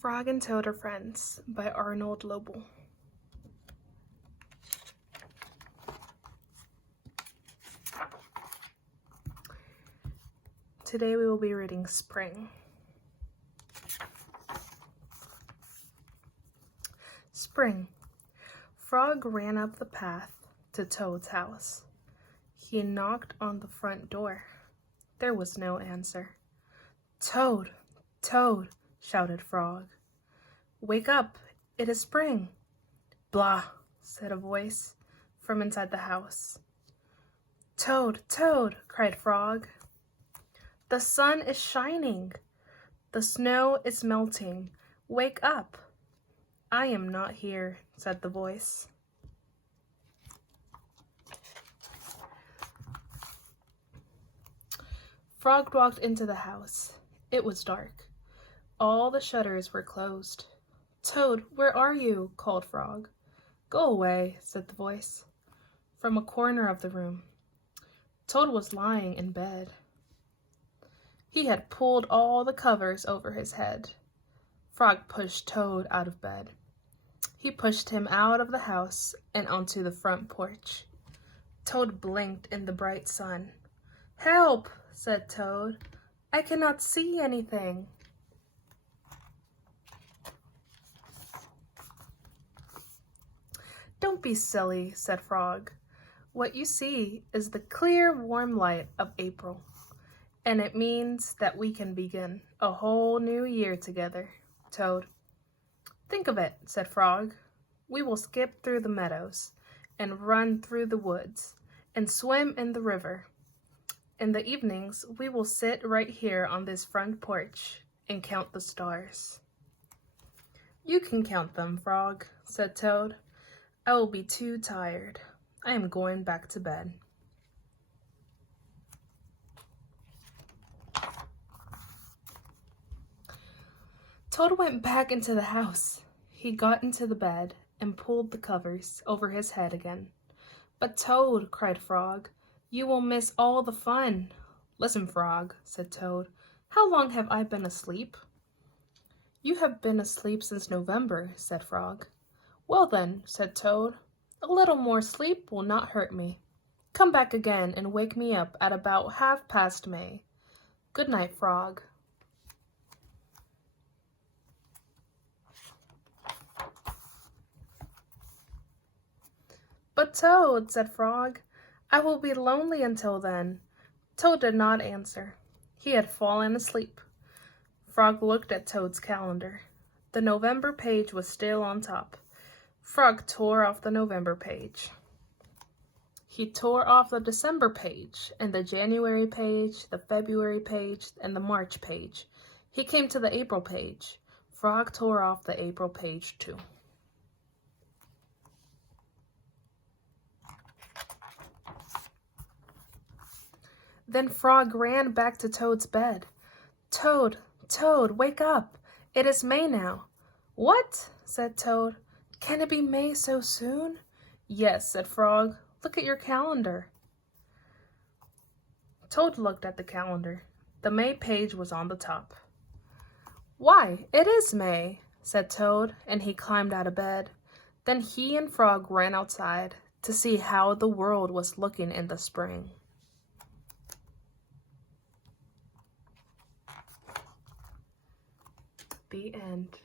Frog and Toad Are Friends by Arnold Lobel. Today we will be reading Spring. Spring. Frog ran up the path to Toad's house. He knocked on the front door. There was no answer. "Toad, Toad," shouted Frog. "Wake up, it is spring." "Blah," said a voice from inside the house. "Toad, Toad," cried Frog. "The sun is shining. The snow is melting. Wake up." "I am not here," said the voice. Frog walked into the house. It was dark. All the shutters were closed. "Toad, where are you?" called Frog. "Go away," said the voice from a corner of the room. Toad was lying in bed. He had pulled all the covers over his head. Frog pushed Toad out of bed. He pushed him out of the house and onto the front porch. Toad blinked in the bright sun. "Help," said Toad. "I cannot see anything." "Don't be silly," said Frog. "What you see is the clear, warm light of April, and it means that we can begin a whole new year together, Toad." "Think of it," said Frog. "We will skip through the meadows and run through the woods and swim in the river. In the evenings, we will sit right here on this front porch and count the stars." "You can count them, Frog," said Toad. "I will be too tired. I am going back to bed." Toad went back into the house. He got into the bed and pulled the covers over his head again. "But Toad," cried Frog, "you will miss all the fun." "Listen, Frog," said Toad. "How long have I been asleep?" "You have been asleep since November," said Frog. "Well then," said Toad, "a little more sleep will not hurt me. Come back again and wake me up at about 1/2 May. Good night, Frog." "But Toad," said Frog, "I will be lonely until then." Toad did not answer. He had fallen asleep. Frog looked at Toad's calendar. The November page was still on top. Frog tore off the November page. He tore off the December page, and the January page, the February page, and the March page. He came to the April page. Frog tore off the April page too. Then Frog ran back to Toad's bed. "Toad, Toad, wake up! It is May now." "What?" said Toad. "Can it be May so soon?" "Yes," said Frog. "Look at your calendar." Toad looked at the calendar. The May page was on the top. "Why, it is May," said Toad, and he climbed out of bed. Then he and Frog ran outside to see how the world was looking in the spring. The end.